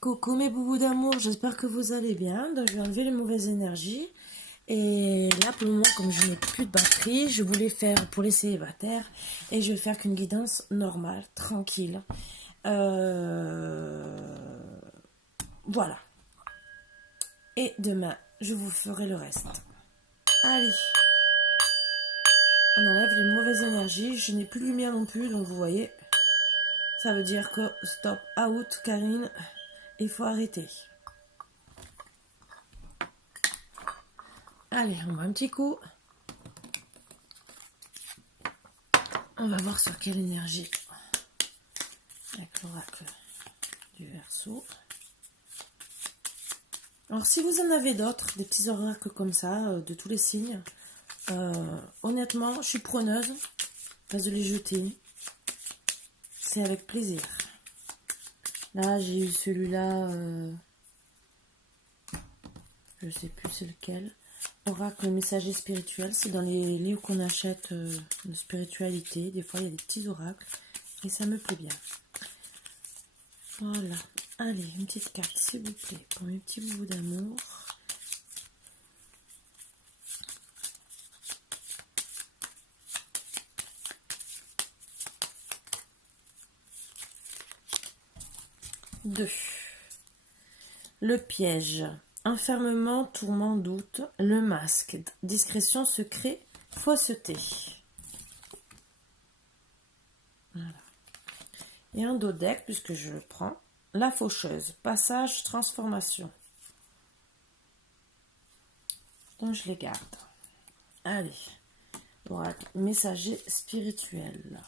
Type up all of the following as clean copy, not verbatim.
Coucou mes boubous d'amour, j'espère que vous allez bien. Donc je vais enlever les mauvaises énergies. Et là pour le moment, comme je n'ai plus de batterie, je voulais faire pour les célibataires. Et je vais faire qu'une guidance normale, tranquille. Voilà. Et demain, je vous ferai le reste. Allez. On enlève les mauvaises énergies. Je n'ai plus de lumière non plus, donc vous voyez. Ça veut dire que stop, out, Karine. Il faut arrêter. Allez, on va un petit coup. On va voir sur quelle énergie. Avec l'oracle du Verseau. Alors, si vous en avez d'autres, des petits oracles comme ça, de tous les signes, honnêtement, je suis preneuse. Pas de les jeter. C'est avec plaisir. Là, j'ai eu celui-là. Je sais plus c'est lequel. Oracle messager spirituel. C'est dans les livres qu'on achète de spiritualité. Des fois, il y a des petits oracles. Et ça me plaît bien. Voilà. Allez, une petite carte, s'il vous plaît, pour mes petits bouts d'amour. Deux. Le piège. Enfermement, tourment, doute. Le masque. Discrétion, secret, fausseté. Voilà. Et un dos deck, puisque je le prends. La faucheuse. Passage, transformation. Donc je les garde. Allez. Oracle messager spirituel.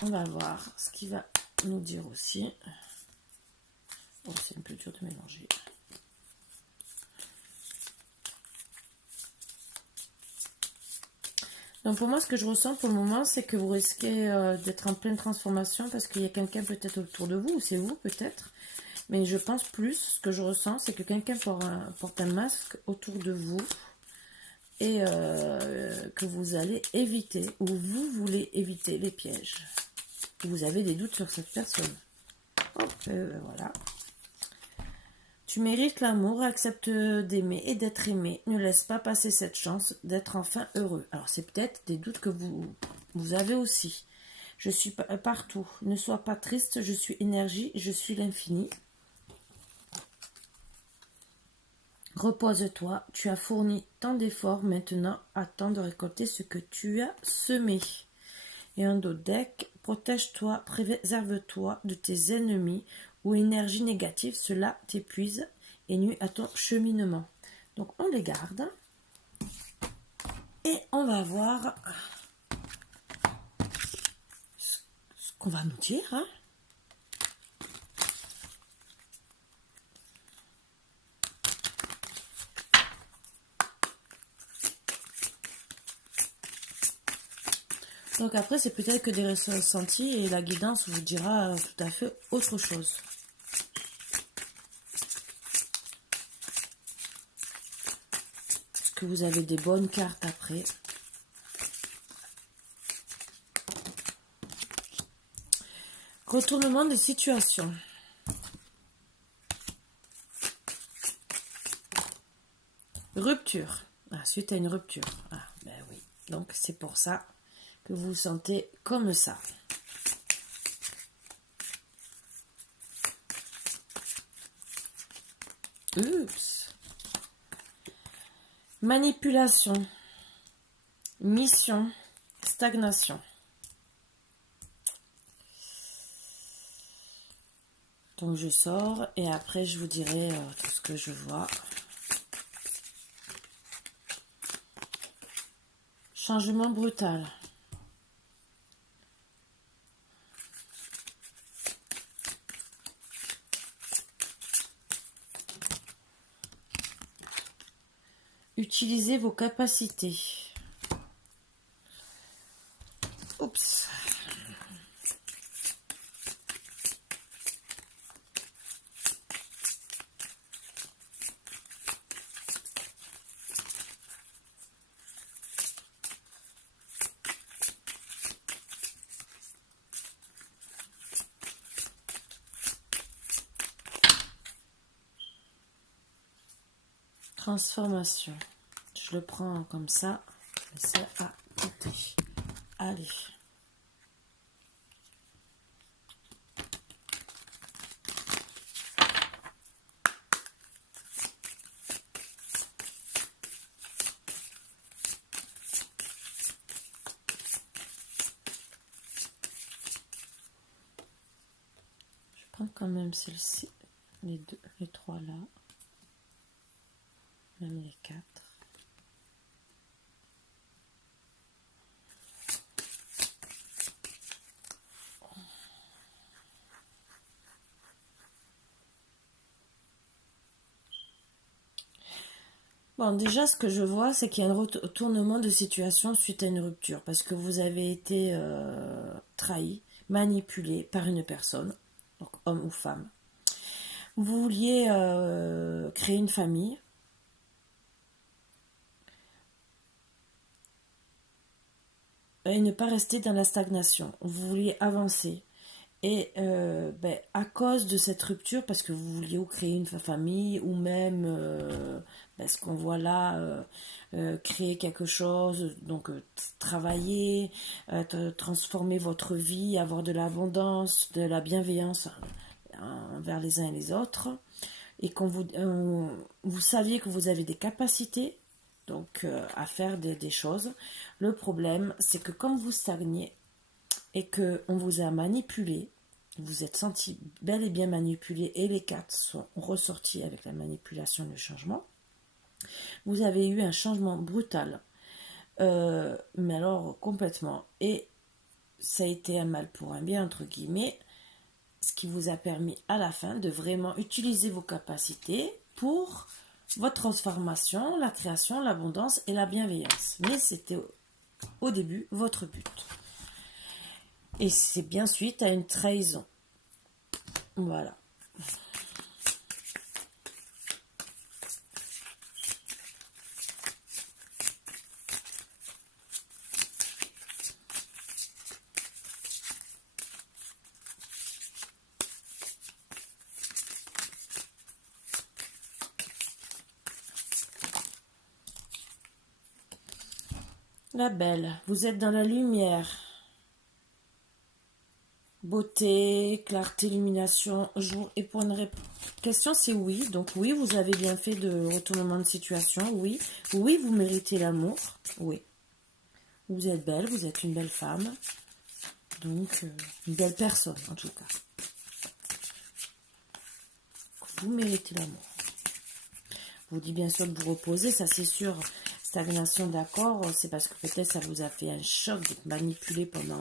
On va voir ce qu'il va nous dire aussi. Oh, c'est un peu dur de mélanger. Donc pour moi, ce que je ressens pour le moment, c'est que vous risquez d'être en pleine transformation parce qu'il y a quelqu'un peut-être autour de vous, ou c'est vous peut-être. Mais je pense plus, ce que je ressens, c'est que quelqu'un porte un masque autour de vous et que vous allez éviter, ou vous voulez éviter les pièges. Vous avez des doutes sur cette personne. Hop, voilà. Tu mérites l'amour, accepte d'aimer et d'être aimé. Ne laisse pas passer cette chance d'être enfin heureux. Alors, c'est peut-être des doutes que vous avez aussi. Je suis partout. Ne sois pas triste, je suis énergie, je suis l'infini. Repose-toi, tu as fourni tant d'efforts, maintenant attends de récolter ce que tu as semé. Et un dos deck, protège-toi, préserve-toi de tes ennemis ou énergie négative, cela t'épuise et nuit à ton cheminement. Donc on les garde et on va voir ce qu'on va nous dire. Hein. Donc après, c'est peut-être que des ressentis et la guidance vous dira tout à fait autre chose. Est-ce que vous avez des bonnes cartes après? Retournement des situations. Rupture. Ah, suite à une rupture. Ah, ben oui. Donc c'est pour ça que vous vous sentez comme ça. Oups. Manipulation. Mission. Stagnation. Donc je sors et après je vous dirai tout ce que je vois. Changement brutal. Utilisez vos capacités. Oups. Transformation. Je le prends comme ça. Et c'est à côté. Allez. Je prends quand même celle-ci. Les deux, les trois là. Même les quatre. Bon, déjà, ce que je vois, c'est qu'il y a un retournement de situation suite à une rupture, parce que vous avez été trahi, manipulé par une personne, donc homme ou femme. Vous vouliez créer une famille. Et ne pas rester dans la stagnation. Vous vouliez avancer. Et à cause de cette rupture, parce que vous vouliez ou créer une famille, ou même, ce qu'on voit là, créer quelque chose, donc travailler, transformer votre vie, avoir de l'abondance, de la bienveillance envers les uns et les autres, et vous saviez que vous avez des capacités, donc à faire des choses. Le problème, c'est que comme vous stagnez, et qu'on vous a manipulé, vous êtes senti bel et bien manipulé, et les cartes sont ressorties avec la manipulation et le changement, vous avez eu un changement brutal, mais alors complètement, et ça a été un mal pour un bien, entre guillemets, ce qui vous a permis à la fin de vraiment utiliser vos capacités pour votre transformation, la création, l'abondance et la bienveillance. Mais c'était au début votre but. Et c'est bien suite à une trahison. Voilà. La belle, vous êtes dans la lumière. Beauté, clarté, illumination, jour. Et pour une question, c'est oui. Donc oui, vous avez bien fait de retournement de situation. Oui. Oui, vous méritez l'amour. Oui. Vous êtes belle, vous êtes une belle femme. Donc, une belle personne, en tout cas. Vous méritez l'amour. Je vous dis bien sûr de vous reposer, ça c'est sûr. Stagnation, d'accord, c'est parce que peut-être ça vous a fait un choc d'être manipulé pendant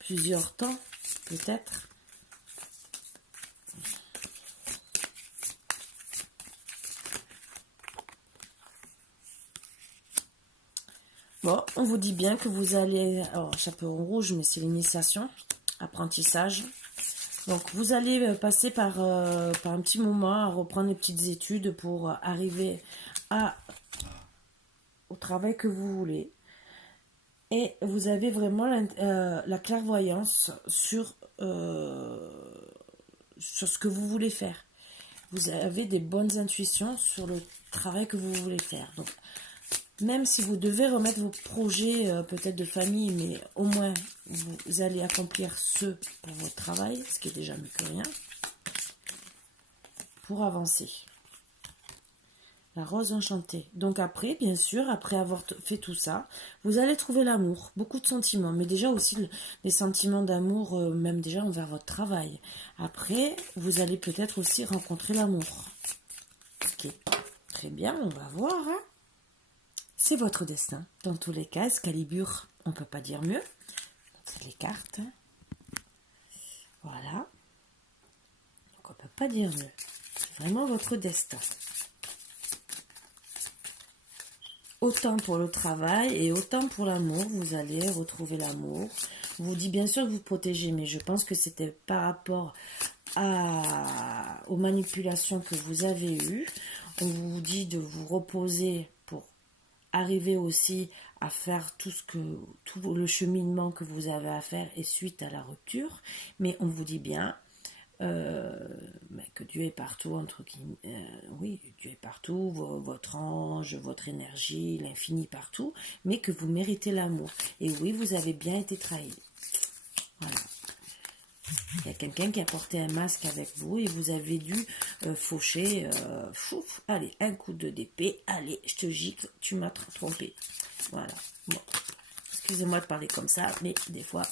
plusieurs temps, peut-être. Bon, on vous dit bien que vous allez... Alors, chaperon rouge, mais c'est l'initiation, apprentissage. Donc, vous allez passer par un petit moment à reprendre les petites études pour arriver au travail que vous voulez. Et vous avez vraiment la clairvoyance sur ce que vous voulez faire. Vous avez des bonnes intuitions sur le travail que vous voulez faire. Donc, même si vous devez remettre vos projets peut-être de famille, mais au moins vous allez accomplir ceux pour votre travail, ce qui est déjà mieux que rien, pour avancer. La rose enchantée. Donc après, bien sûr, après avoir fait tout ça, vous allez trouver l'amour, beaucoup de sentiments, mais déjà aussi les sentiments d'amour, même déjà envers votre travail. Après, vous allez peut-être aussi rencontrer l'amour. Ce qui est très bien, on va voir, hein. C'est votre destin. Dans tous les cas, Excalibur, on ne peut pas dire mieux. C'est les cartes. Voilà. Donc on ne peut pas dire mieux. C'est vraiment votre destin. Autant pour le travail et autant pour l'amour, vous allez retrouver l'amour. Je vous dis bien sûr que vous protégez, mais je pense que c'était par rapport aux manipulations que vous avez eues. On vous dit de vous reposer pour arriver aussi à faire tout le cheminement que vous avez à faire et suite à la rupture. Mais on vous dit bien, que Dieu est partout, entre guillemets. Oui, Dieu est partout, votre ange, votre énergie, l'infini partout, mais que vous méritez l'amour. Et oui, vous avez bien été trahi. Voilà. Il y a quelqu'un qui a porté un masque avec vous et vous avez dû faucher. Allez, un coup d'épée. Allez, je te gicle, tu m'as trompé. Voilà. Bon. Excusez-moi de parler comme ça, mais des fois,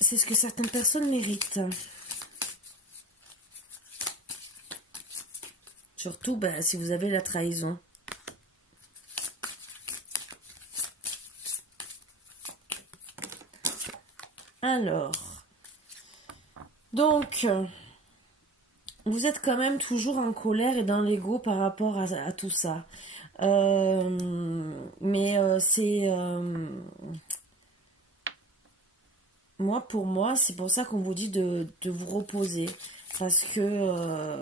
c'est ce que certaines personnes méritent. Surtout si vous avez la trahison. Alors, donc, vous êtes quand même toujours en colère et dans l'ego par rapport à tout ça. Mais c'est... pour moi, c'est pour ça qu'on vous dit de vous reposer. Parce que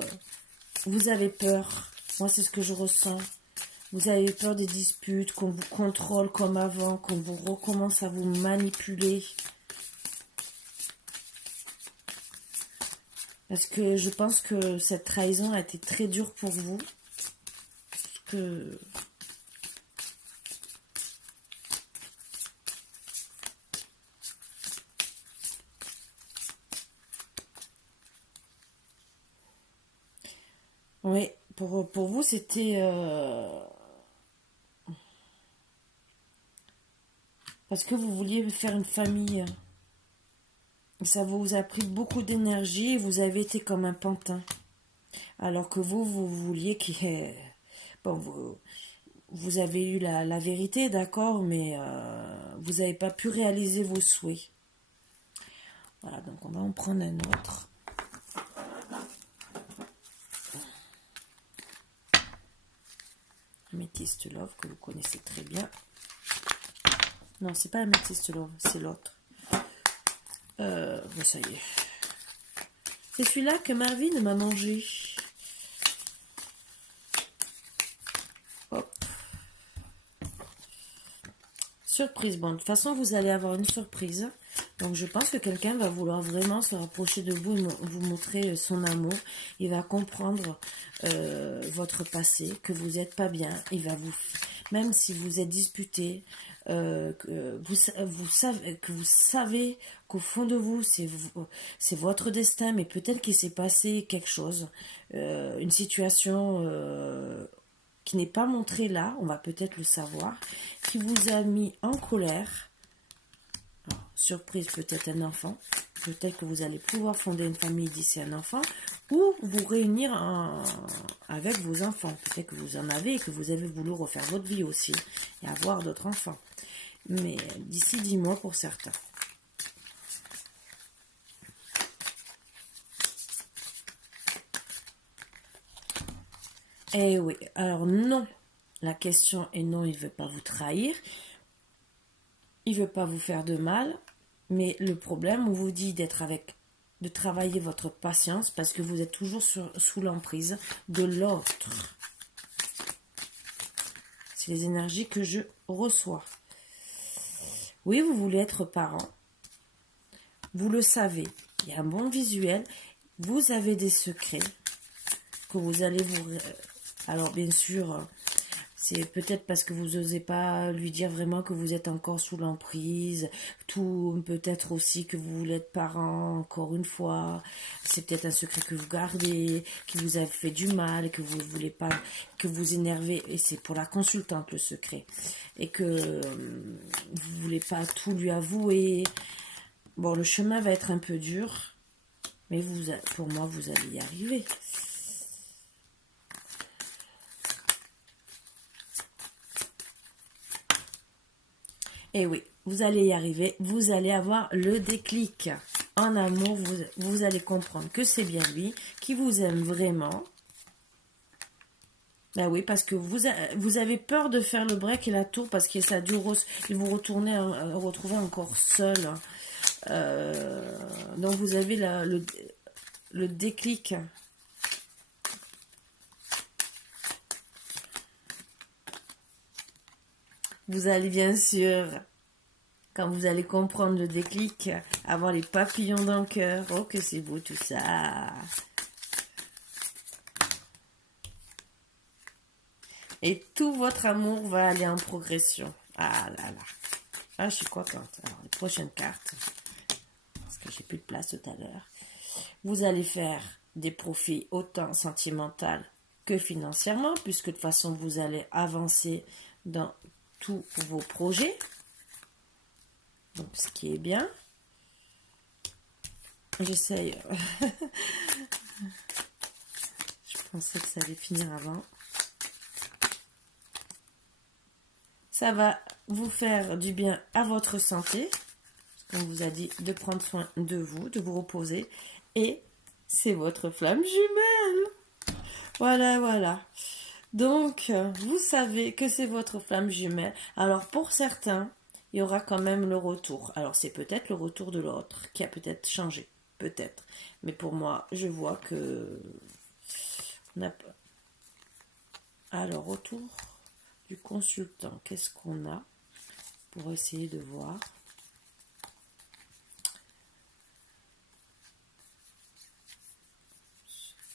vous avez peur. Moi, c'est ce que je ressens. Vous avez peur des disputes, qu'on vous contrôle comme avant, qu'on vous recommence à vous manipuler. Parce que je pense que cette trahison a été très dure pour vous. Parce que... Oui, pour vous, c'était... parce que vous vouliez faire une famille. Ça vous a pris beaucoup d'énergie et vous avez été comme un pantin. Alors que vous vouliez qu'il y ait... Bon, vous avez eu la vérité, d'accord, mais vous n'avez pas pu réaliser vos souhaits. Voilà, donc on va en prendre un autre. Amethyst Love, que vous connaissez très bien. Non, c'est pas Amethyst Love, c'est l'autre. Bon, ça y est. C'est celui-là que Marvin m'a mangé. Hop. Surprise. Bon, de toute façon, vous allez avoir une surprise. Donc, je pense que quelqu'un va vouloir vraiment se rapprocher de vous et vous montrer son amour. Il va comprendre votre passé, que vous n'êtes pas bien. Il va vous... Même si vous êtes disputé, que vous savez qu'au fond de vous, c'est votre destin, mais peut-être qu'il s'est passé quelque chose, une situation qui n'est pas montrée là, on va peut-être le savoir, qui vous a mis en colère. Alors, surprise, peut-être un enfant, peut-être que vous allez pouvoir fonder une famille d'ici un enfant, ou vous réunir avec vos enfants. Peut-être que vous en avez et que vous avez voulu refaire votre vie aussi et avoir d'autres enfants. Mais d'ici 10 mois pour certains. Eh oui, alors non, la question est non, il ne veut pas vous trahir, il ne veut pas vous faire de mal, mais le problème, on vous dit de travailler votre patience parce que vous êtes toujours sous l'emprise de l'autre. C'est les énergies que je reçois. Oui, vous voulez être parent, vous le savez, il y a un bon visuel, vous avez des secrets que vous allez vous... Alors bien sûr, c'est peut-être parce que vous n'osez pas lui dire vraiment que vous êtes encore sous l'emprise, tout peut-être aussi que vous voulez être parent encore une fois, c'est peut-être un secret que vous gardez, qui vous a fait du mal, que vous ne voulez pas, que vous énervez, et c'est pour la consultante le secret, et que vous ne voulez pas tout lui avouer. Bon, le chemin va être un peu dur, mais pour moi, vous allez y arriver. Et oui, vous allez y arriver, vous allez avoir le déclic. En amour, vous allez comprendre que c'est bien lui, qui vous aime vraiment. Ben oui, parce que vous avez peur de faire le break et la tour, parce que ça a dû vous retrouver encore seul. Donc vous avez le déclic. Vous allez bien sûr Quand vous allez comprendre le déclic, avoir les papillons dans le cœur. Oh, que c'est beau tout ça. Et tout votre amour va aller en progression. Ah là là. Ah, je suis contente. Alors, les prochaines cartes. Parce que j'ai plus de place tout à l'heure. Vous allez faire des profits autant sentimentaux que financièrement, puisque de toute façon, vous allez avancer dans tous vos projets. Donc, ce qui est bien. J'essaye. Je pensais que ça allait finir avant. Ça va vous faire du bien à votre santé. On vous a dit de prendre soin de vous, de vous reposer. Et c'est votre flamme jumelle. Voilà, voilà. Donc, vous savez que c'est votre flamme jumelle. Alors, pour certains, il y aura quand même le retour. Alors, c'est peut-être le retour de l'autre qui a peut-être changé. Peut-être. Mais pour moi, je vois que... Alors, retour du consultant. Qu'est-ce qu'on a pour essayer de voir?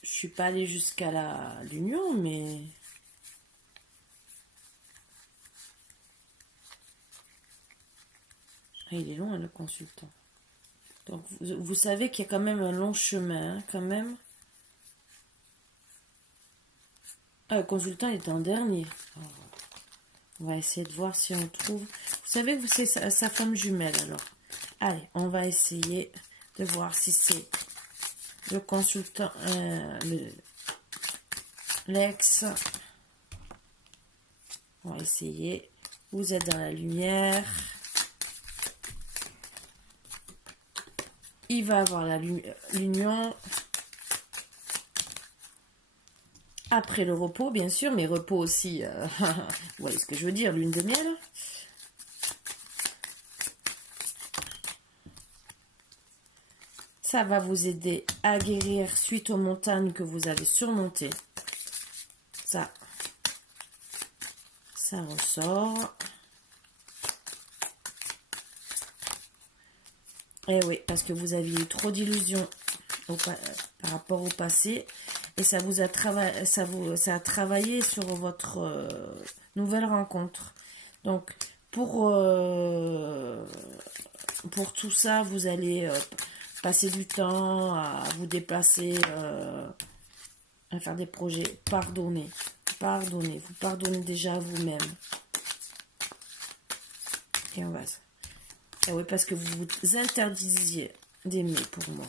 Je suis pas allée jusqu'à l'union, mais... Ah, il est long, hein, le consultant. Donc, vous savez qu'il y a quand même un long chemin, hein, quand même. Ah, le consultant est en dernier. Oh. On va essayer de voir si on trouve... Vous savez que c'est sa femme jumelle, alors. Allez, on va essayer de voir si c'est le consultant, l'ex. On va essayer. Vous êtes dans la lumière. Il va avoir l'union. Après le repos, bien sûr, mais repos aussi, vous voyez ce que je veux dire, lune de miel. Ça va vous aider à guérir suite aux montagnes que vous avez surmontées. Ça ressort. Et oui, parce que vous aviez eu trop d'illusions par rapport au passé. Et ça vous a ça a travaillé sur votre nouvelle rencontre. Donc, pour tout ça, vous allez passer du temps à vous déplacer, à faire des projets. Pardonnez. Pardonnez. Vous pardonnez déjà à vous-même. Et on va... Et oui, parce que vous vous interdisiez d'aimer pour moi.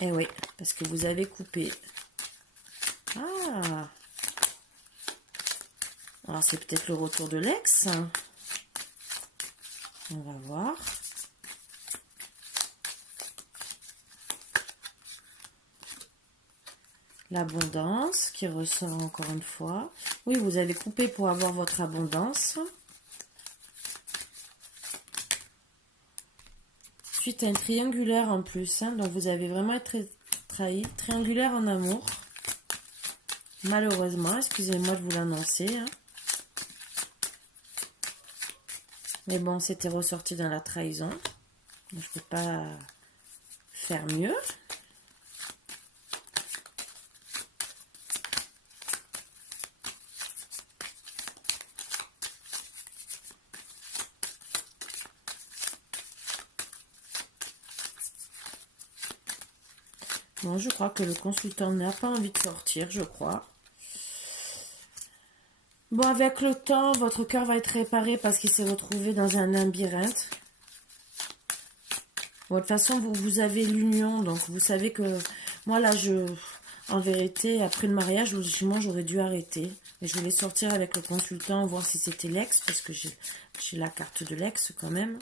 Et oui, parce que vous avez coupé. Ah! Alors, c'est peut-être le retour de l'ex. On va voir. L'abondance qui ressort encore une fois. Oui, vous avez coupé pour avoir votre abondance. Suite à une triangulaire en plus, hein, donc vous avez vraiment été trahi. Triangulaire en amour. Malheureusement, excusez-moi de vous l'annoncer. Hein. Mais bon, c'était ressorti dans la trahison. Je ne peux pas faire mieux. Bon, je crois que le consultant n'a pas envie de sortir, je crois. Bon, avec le temps, votre cœur va être réparé parce qu'il s'est retrouvé dans un labyrinthe. Bon, de toute façon, vous avez l'union, donc vous savez que... Moi, là, en vérité, après le mariage, logiquement, j'aurais dû arrêter. Et je voulais sortir avec le consultant, voir si c'était l'ex, parce que j'ai la carte de l'ex quand même,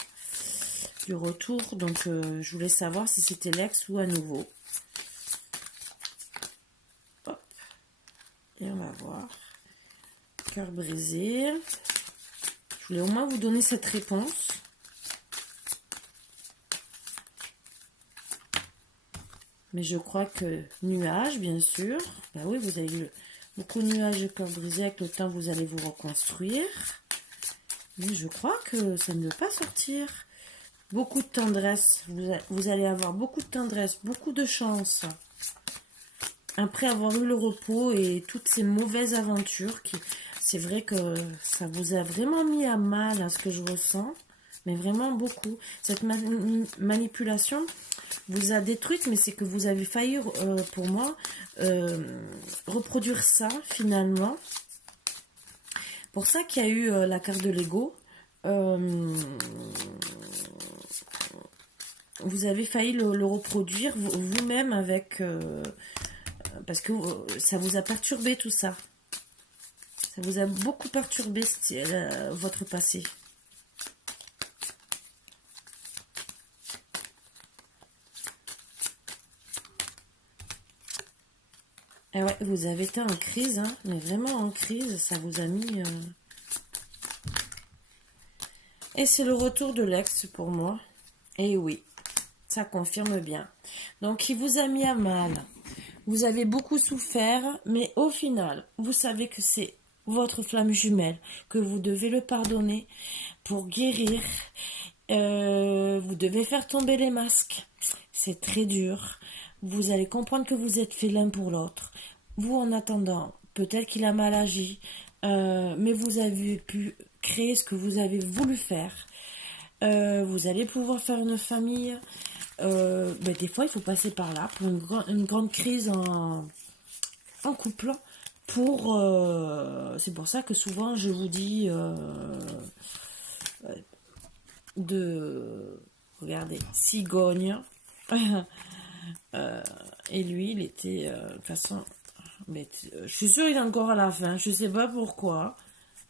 du retour. Donc, je voulais savoir si c'était l'ex ou à nouveau. Hop. Et on va voir. Cœur brisé. Je voulais au moins vous donner cette réponse. Mais je crois que nuages, bien sûr. Ben oui, vous avez eu beaucoup de nuages de cœur brisé. Avec le temps, vous allez vous reconstruire. Mais je crois que ça ne veut pas sortir. Beaucoup de tendresse. Vous allez avoir beaucoup de tendresse, beaucoup de chance. Après avoir eu le repos et toutes ces mauvaises aventures, c'est vrai que ça vous a vraiment mis à mal, à ce que je ressens. Mais vraiment beaucoup. Cette manipulation vous a détruite, mais c'est que vous avez failli, pour moi, reproduire ça, finalement. Pour ça qu'il y a eu la carte de l'ego. Vous avez failli le reproduire vous-même avec... parce que ça vous a perturbé tout ça. Ça vous a beaucoup perturbé votre passé. Et ouais, vous avez été en crise, hein, mais vraiment en crise, ça vous a mis... Et c'est le retour de l'ex pour moi. Et oui, ça confirme bien. Donc, il vous a mis à mal. Vous avez beaucoup souffert, mais au final, vous savez que c'est votre flamme jumelle, que vous devez le pardonner pour guérir. Vous devez faire tomber les masques. C'est très dur. Vous allez comprendre que vous êtes fait l'un pour l'autre. Vous, en attendant, peut-être qu'il a mal agi, mais vous avez pu créer ce que vous avez voulu faire. Vous allez pouvoir faire une famille. Des fois, il faut passer par là pour une grande crise en couple. C'est pour ça que souvent, je vous dis regardez, cigogne. Et lui, il était de toute façon... Mais, je suis sûre qu'il est encore à la fin. Je sais pas pourquoi.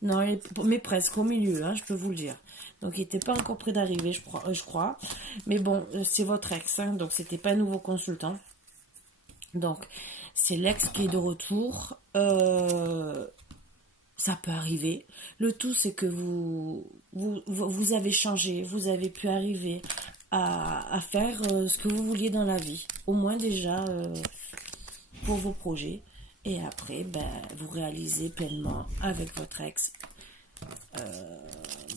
Non, mais presque au milieu, hein, je peux vous le dire. Donc, il n'était pas encore prêt d'arriver, je crois. Mais bon, c'est votre ex, hein, donc c'était pas un nouveau consultant. Donc, c'est l'ex qui est de retour. Ça peut arriver. Le tout, c'est que vous avez changé. Vous avez pu arriver à faire ce que vous vouliez dans la vie. Au moins déjà pour vos projets. Et après, vous réalisez pleinement avec votre ex,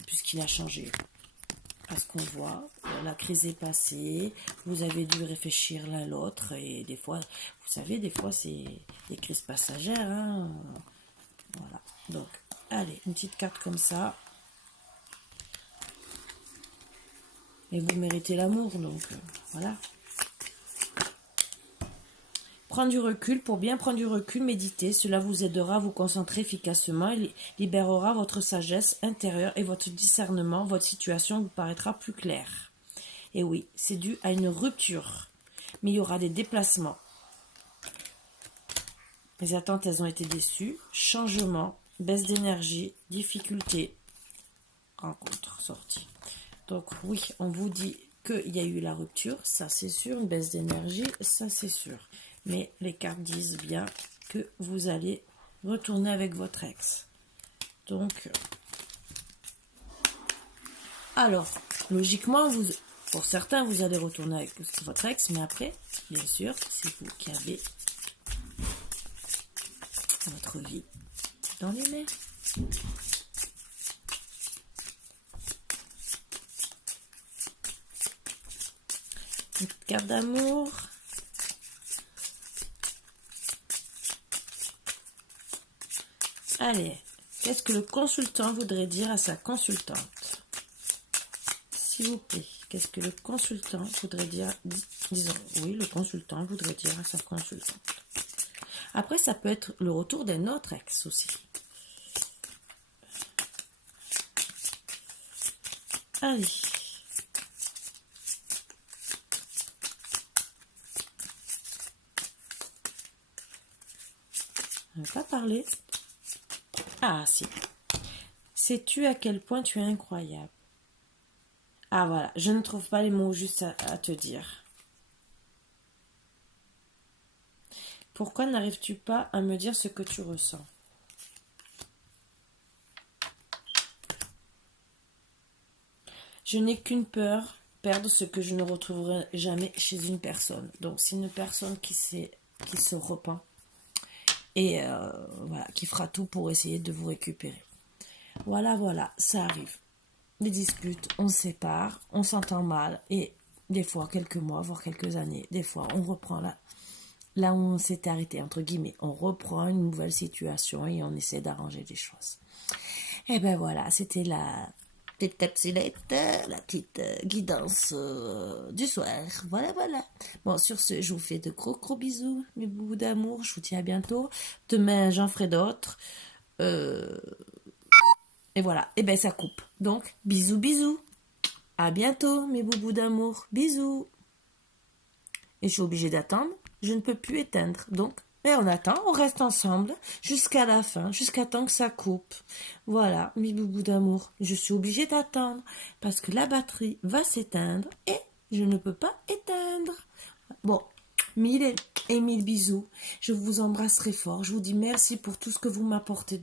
puisqu'il a changé. Parce qu'on voit, la crise est passée, vous avez dû réfléchir l'un l'autre, et des fois, vous savez, des fois c'est des crises passagères. Hein. Voilà. Donc, allez, une petite carte comme ça. Et vous méritez l'amour, donc voilà. Prendre du recul, pour bien prendre du recul, méditez, cela vous aidera à vous concentrer efficacement et libérera votre sagesse intérieure et votre discernement, votre situation vous paraîtra plus claire. Et oui, c'est dû à une rupture, mais il y aura des déplacements. Les attentes, elles ont été déçues, changement, baisse d'énergie, difficulté, rencontre, sortie. Donc oui, on vous dit qu'il y a eu la rupture, ça c'est sûr, une baisse d'énergie, ça c'est sûr. Mais les cartes disent bien que vous allez retourner avec votre ex. Donc, alors, logiquement, pour certains, vous allez retourner avec votre ex, mais après, bien sûr, c'est vous qui avez votre vie dans les mains. Une carte d'amour. Allez, qu'est-ce que le consultant voudrait dire à sa consultante? S'il vous plaît, qu'est-ce que le consultant voudrait dire? Disons, oui, le consultant voudrait dire à sa consultante. Après, ça peut être le retour d'un autre ex aussi. Allez. On ne va pas parler. Ah, si. Sais-tu à quel point tu es incroyable? Ah, voilà. Je ne trouve pas les mots justes à te dire. Pourquoi n'arrives-tu pas à me dire ce que tu ressens? Je n'ai qu'une peur, perdre ce que je ne retrouverai jamais chez une personne. Donc, c'est une personne qui se repent et voilà, qui fera tout pour essayer de vous récupérer. Voilà, voilà, ça arrive. Des disputes, on se sépare, on s'entend mal et des fois quelques mois, voire quelques années, des fois on reprend là où on s'était arrêté, entre guillemets, on reprend une nouvelle situation et on essaie d'arranger les choses. Et ben voilà, c'était la petite capsulette, la petite guidance du soir. Voilà, voilà. Bon, sur ce, je vous fais de gros gros bisous, mes bouts d'amour. Je vous dis à bientôt. Demain, j'en ferai d'autres. Et voilà, et ben ça coupe. Donc, bisous, bisous. À bientôt, mes boubous d'amour. Bisous. Et je suis obligée d'attendre. Je ne peux plus éteindre. Donc, mais on attend, on reste ensemble jusqu'à la fin, jusqu'à temps que ça coupe. Voilà, mes boubous d'amour. Je suis obligée d'attendre parce que la batterie va s'éteindre et je ne peux pas éteindre. Bon, mille et mille bisous. Je vous embrasserai fort. Je vous dis merci pour tout ce que vous m'apportez.